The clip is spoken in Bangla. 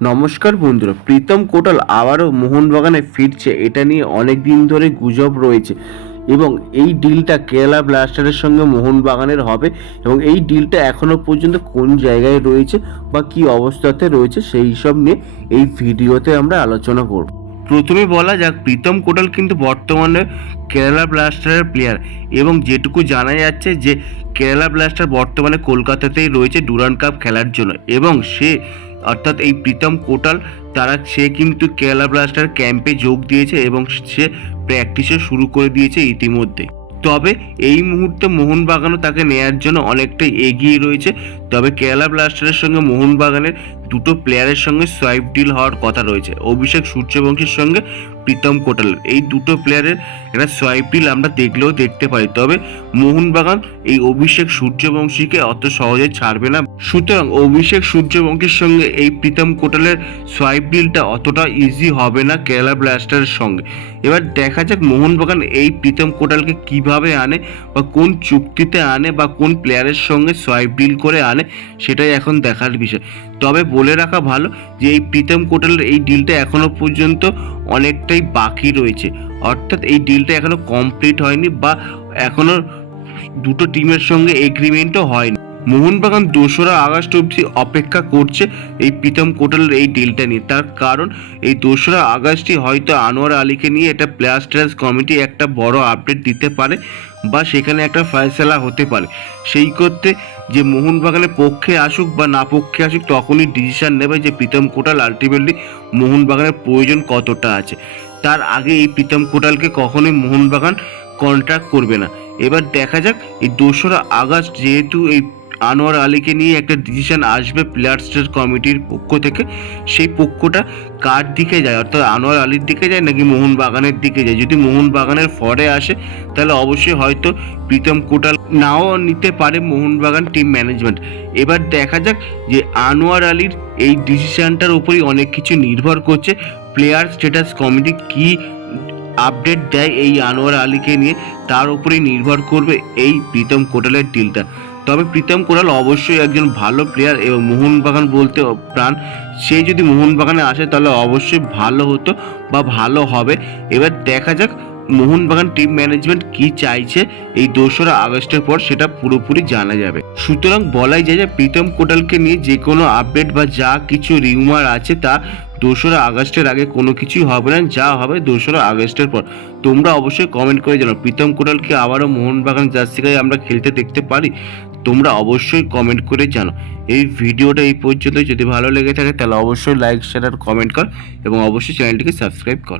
নমস্কার বন্ধুরা, প্রীতম কোটাল আবারও মোহনবাগানে ফিরছে। এটা নিয়ে অনেক দিন ধরে গুজব রয়েছে এবং এই ডিলটা কেরালা ব্লাস্টারের সঙ্গে মোহনবাগানের হবে এবং এই ডিলটা এখনও পর্যন্ত কোন জায়গায় রয়েছে বা কি অবস্থাতে রয়েছে সেই সব নিয়ে এই ভিডিওতে আমরা আলোচনা করব। প্রথমে বলা যাক, প্রীতম কোটাল কিন্তু বর্তমানে কেরালা ব্লাস্টারের প্লেয়ার এবং যেটুকু জানা যাচ্ছে যে, কেরালা ব্লাস্টার বর্তমানে কলকাতাতেই রয়েছে ডুরান কাপ খেলার জন্য এবং সে অর্থাৎ এই প্রীতম কোটাল, তারা সে কিন্তু কেরালা ব্লাস্টার ক্যাম্পে যোগ দিয়েছে এবং সে প্র্যাকটিসও শুরু করে দিয়েছে ইতিমধ্যে। তবে এই মুহূর্তে মোহনবাগানও তাকে নেয়ার জন্য অনেকটাই এগিয়ে রয়েছে। তবে কেরালা ব্লাস্টারের সঙ্গে মোহনবাগানের দুটো প্লেয়ারের সঙ্গে সোয়াইপ ডিল হওয়ার কথা রয়েছে। অভিষেক সূর্যবংশীর সঙ্গে প্রীতম কোটালের এই দুটো প্লেয়ারের একটা সোয়াইপ ডিল আমরা দেখলেও দেখতে পারি তবে মোহনবাগান এই অভিষেক সূর্যবংশীকে অত সহজে ছাড়বে না। সুতরাং অভিষেক সূর্যবংশীর সঙ্গে এই প্রীতম কোটালের সোয়াইপ ডিলটা অতটা ইজি হবে না কেরালা ব্লাস্টারের সঙ্গে। এবার দেখা যাক মোহনবাগান এই প্রীতম কোটালকে কীভাবে আনে বা কোন চুক্তিতে আনে বা কোন প্লেয়ারের সঙ্গে সোয়াইপ ডিল করে আনে, সেটাই এখন দেখার বিষয়। তবে বলে রাখা ভালো যে এই প্রীতম কোটালের এই ডিলটা এখনও পর্যন্ত অনেকটাই বাকি রয়েছে। অর্থাৎ এই ডিলটা এখনও কমপ্লিট হয়নি বা এখনও দুটো টিমের সঙ্গে এগ্রিমেন্টও হয়নি। মোহনবাগান দোসরা আগস্ট অবধি অপেক্ষা করছে এই প্রীতম কোটালের এই ডিলটা নিয়ে। তার কারণ, এই দোসরা আগস্টই হয়তো আনোয়ার আলীকে নিয়ে এটা প্লেয়ার স্ট্যাটাস কমিটি একটা বড় আপডেট দিতে পারে বা সেখানে একটা ফয়সলা হতে পারে। সেই করতে যে মোহনবাগানের পক্ষে আসুক বা না পক্ষে আসুক, তখনই ডিসিশন নেবে যে প্রীতম কোটাল আলটিমেটলি মোহনবাগানের প্রয়োজন কতটা আছে। তার আগে এই প্রীতম কোটালকে কখনোই মোহনবাগান কন্ট্রাক্ট করবে না। এবার দেখা যাক, এই দোসরা আগস্ট যেহেতু এই আনোয়ার আলীকে নিয়ে একটা ডিসিশন আসবে প্লেয়ার্সের কমিটির পক্ষ থেকে। সেই পক্ষটা কার দিকে যায়? অর্থাৎ আনোয়ার আলীর দিকে যায় নাকি মোহনবাগানের দিকে যায়? যদি মোহনবাগানের ফরে আসে, তাহলে অবশ্যই হয়তো প্রীতম কোটাল নাও নিতে পারে মোহনবাগান টিম ম্যানেজমেন্ট এবার দেখা যাক যে আনোয়ার আলীর এই ডিসিশানটার উপরই অনেক কিছু নির্ভর করছে। প্লেয়ার স্ট্যাটাস কমিটি কি আপডেট দেয় এই আনোয়ার আলীকে নিয়ে? তার উপরেই নির্ভর করবে এই প্রীতম কোটালের ডিলটা তবে প্রীতম কোটাল অবশ্যই একজন ভালো প্লেয়ার এবং মোহনবাগান বলতে প্রাণ। সে যদি মোহনবাগানে আসে তাহলে অবশ্যই ভালো হতো বা ভালো হবে। এবার দেখা যাক মোহনবাগান টিম ম্যানেজমেন্ট কি চাইছে এই দোসরা আগস্টের পর সেটা পুরোপুরি জানা যাবে। সুতরাং বলাই যায় যে প্রীতম কোটালকে নিয়ে যে কোনো আপডেট বা যা কিছু রিউমার আছে তা দোসরা আগস্টের আগে কোনো কিছুই হবে না, যা হবে দোসরা আগস্টের পর। তোমরা অবশ্যই কমেন্ট করে জানাও, প্রীতম কোটালকে আবারও মোহনবাগান জার্সি গায়ে আমরা খেলতে দেখতে পারি? তোমরা অবশ্যই কমেন্ট করে জানো। এই ভিডিওটা এই পর্যন্ত যদি ভালো লেগে থাকে, তাহলে অবশ্যই লাইক শেয়ার আর কমেন্ট কর এবং অবশ্যই চ্যানেলটিকে সাবস্ক্রাইব কর।